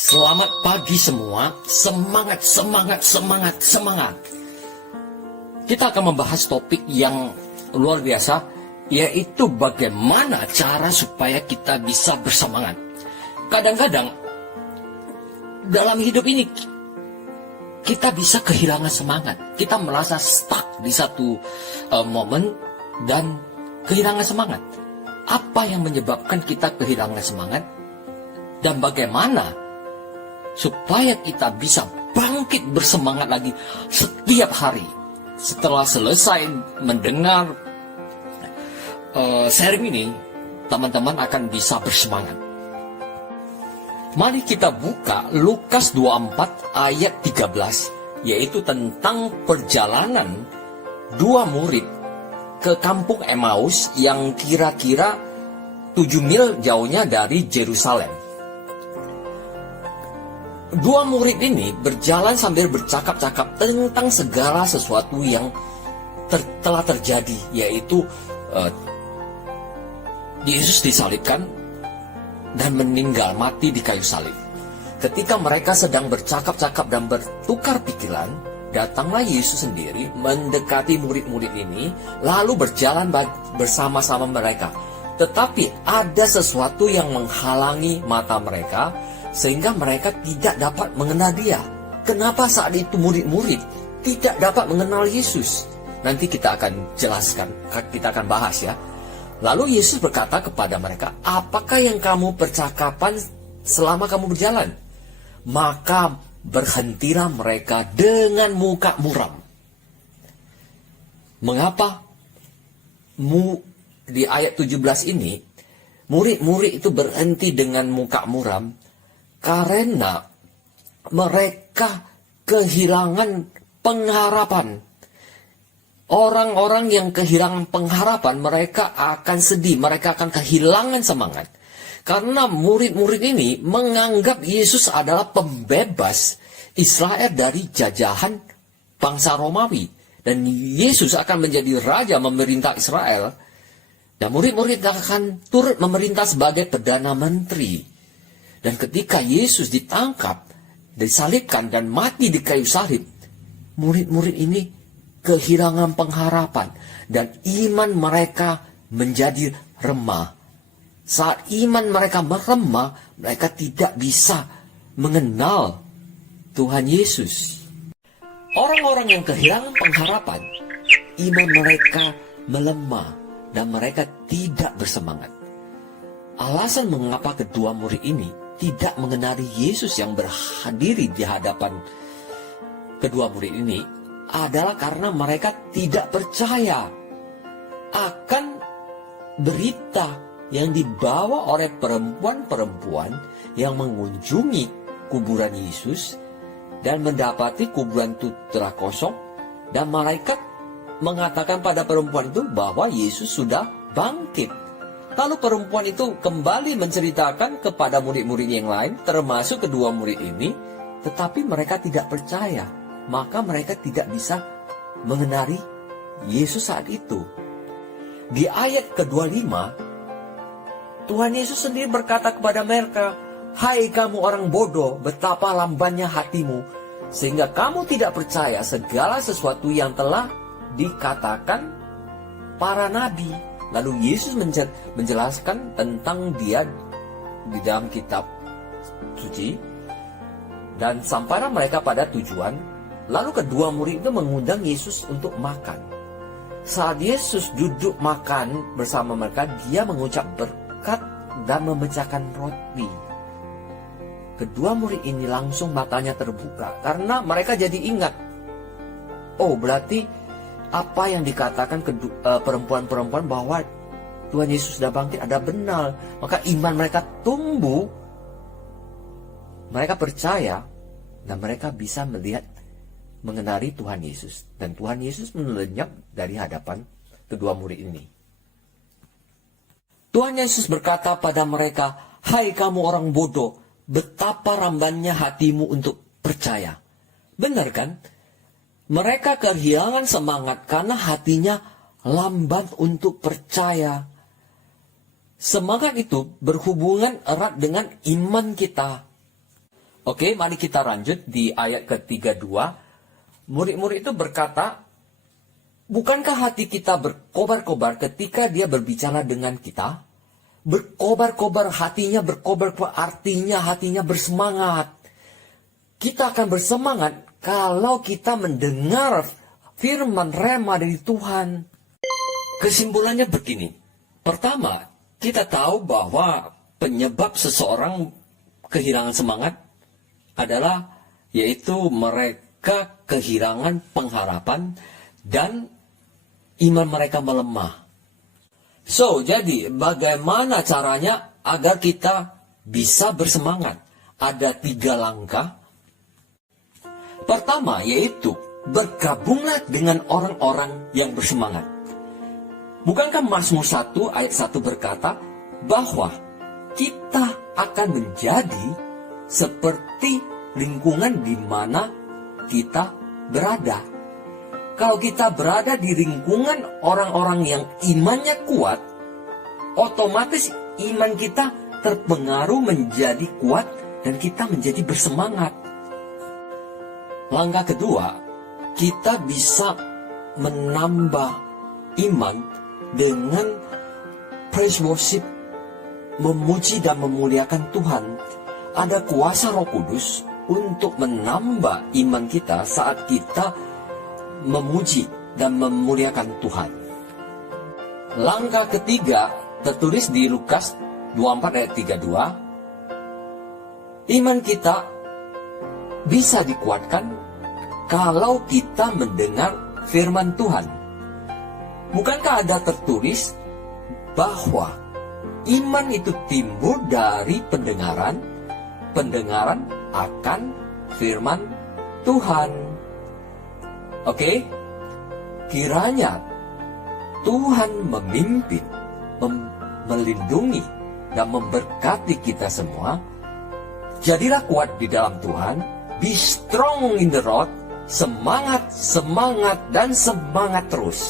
Selamat pagi semua, semangat, semangat, semangat, semangat. Kita akan membahas topik yang luar biasa, yaitu bagaimana cara supaya kita bisa bersemangat. Kadang-kadang dalam hidup ini kita bisa kehilangan semangat. Kita merasa stuck di satu momen dan kehilangan semangat. Apa yang menyebabkan kita kehilangan semangat? Dan bagaimana supaya kita bisa bangkit bersemangat lagi setiap hari? Setelah selesai mendengar sharing ini, teman-teman akan bisa bersemangat. Mari kita buka Lukas 24 ayat 13, yaitu tentang perjalanan dua murid ke kampung Emmaus yang kira-kira 7 mil jauhnya dari Yerusalem. Dua murid ini berjalan sambil bercakap-cakap tentang segala sesuatu yang telah terjadi, yaitu Yesus disalibkan dan meninggal mati di kayu salib. Ketika mereka sedang bercakap-cakap dan bertukar pikiran, datanglah Yesus sendiri mendekati murid-murid ini, lalu berjalan bersama-sama mereka. Tetapi ada sesuatu yang menghalangi mata mereka, sehingga mereka tidak dapat mengenal dia. Kenapa saat itu murid-murid tidak dapat mengenal Yesus? Nanti kita akan jelaskan, kita akan bahas ya. Lalu Yesus berkata kepada mereka, apakah yang kamu percakapan selama kamu berjalan? Maka berhentilah mereka dengan muka muram. Mengapa di ayat 17 ini murid-murid itu berhenti dengan muka muram? Karena mereka kehilangan pengharapan. Orang-orang yang kehilangan pengharapan, mereka akan sedih, mereka akan kehilangan semangat. Karena murid-murid ini menganggap Yesus adalah pembebas Israel dari jajahan bangsa Romawi. Dan Yesus akan menjadi raja memerintah Israel. Dan murid-murid akan turut memerintah sebagai perdana menteri. Dan ketika Yesus ditangkap, disalibkan dan mati di kayu salib, murid-murid ini kehilangan pengharapan dan iman mereka menjadi remah. Saat iman mereka meremah, mereka tidak bisa mengenal Tuhan Yesus. Orang-orang yang kehilangan pengharapan, iman mereka melemah dan mereka tidak bersemangat. Alasan mengapa kedua murid ini tidak mengenali Yesus yang berdiri di hadapan kedua murid ini adalah karena mereka tidak percaya akan berita yang dibawa oleh perempuan-perempuan yang mengunjungi kuburan Yesus dan mendapati kuburan itu telah kosong, dan malaikat mengatakan pada perempuan itu bahwa Yesus sudah bangkit. Lalu perempuan itu kembali menceritakan kepada murid-murid yang lain, termasuk kedua murid ini, tetapi mereka tidak percaya. Maka mereka tidak bisa mengenali Yesus saat itu. Di ayat ke-25, Tuhan Yesus sendiri berkata kepada mereka, hai kamu orang bodoh, betapa lambannya hatimu, sehingga kamu tidak percaya segala sesuatu yang telah dikatakan para nabi. Lalu Yesus menjelaskan tentang dia di dalam kitab suci. Dan sampailah mereka pada tujuan. Lalu kedua murid itu mengundang Yesus untuk makan. Saat Yesus duduk makan bersama mereka, dia mengucap berkat dan memecahkan roti. Kedua murid ini langsung matanya terbuka, karena mereka jadi ingat. Oh, berarti apa yang dikatakan perempuan-perempuan bahwa Tuhan Yesus sudah bangkit ada benar. Maka iman mereka tumbuh, mereka percaya, dan mereka bisa melihat, mengenali Tuhan Yesus. Dan Tuhan Yesus melenyap dari hadapan kedua murid ini. Tuhan Yesus berkata pada mereka, hai kamu orang bodoh, betapa rambannya hatimu untuk percaya. Benar kan? Mereka kehilangan semangat karena hatinya lambat untuk percaya. Semangat itu berhubungan erat dengan iman kita. Oke, mari kita lanjut di ayat ke-32. Murid-murid itu berkata, bukankah hati kita berkobar-kobar ketika dia berbicara dengan kita? Berkobar-kobar, hatinya berkobar, artinya hatinya bersemangat. Kita akan bersemangat kalau kita mendengar firman rema dari Tuhan. Kesimpulannya begini. Pertama, kita tahu bahwa penyebab seseorang kehilangan semangat adalah yaitu mereka kehilangan pengharapan dan iman mereka melemah. So, jadi bagaimana caranya agar kita bisa bersemangat? Ada 3 langkah. Pertama, yaitu bergabunglah dengan orang-orang yang bersemangat. Bukankah Mazmur 1 ayat 1 berkata bahwa kita akan menjadi seperti lingkungan di mana kita berada. Kalau kita berada di lingkungan orang-orang yang imannya kuat, otomatis iman kita terpengaruh menjadi kuat dan kita menjadi bersemangat. Langkah kedua, kita bisa menambah iman dengan praise worship, memuji dan memuliakan Tuhan. Ada kuasa Roh Kudus untuk menambah iman kita saat kita memuji dan memuliakan Tuhan. Langkah ketiga tertulis di Lukas 24 ayat 32. Iman kita bisa dikuatkan kalau kita mendengar firman Tuhan. Bukankah ada tertulis bahwa iman itu timbul dari pendengaran akan firman Tuhan. Oke? Kiranya Tuhan memimpin, melindungi, dan memberkati kita semua. Jadilah kuat di dalam Tuhan. Be strong in the Lord. Semangat, semangat, dan semangat terus.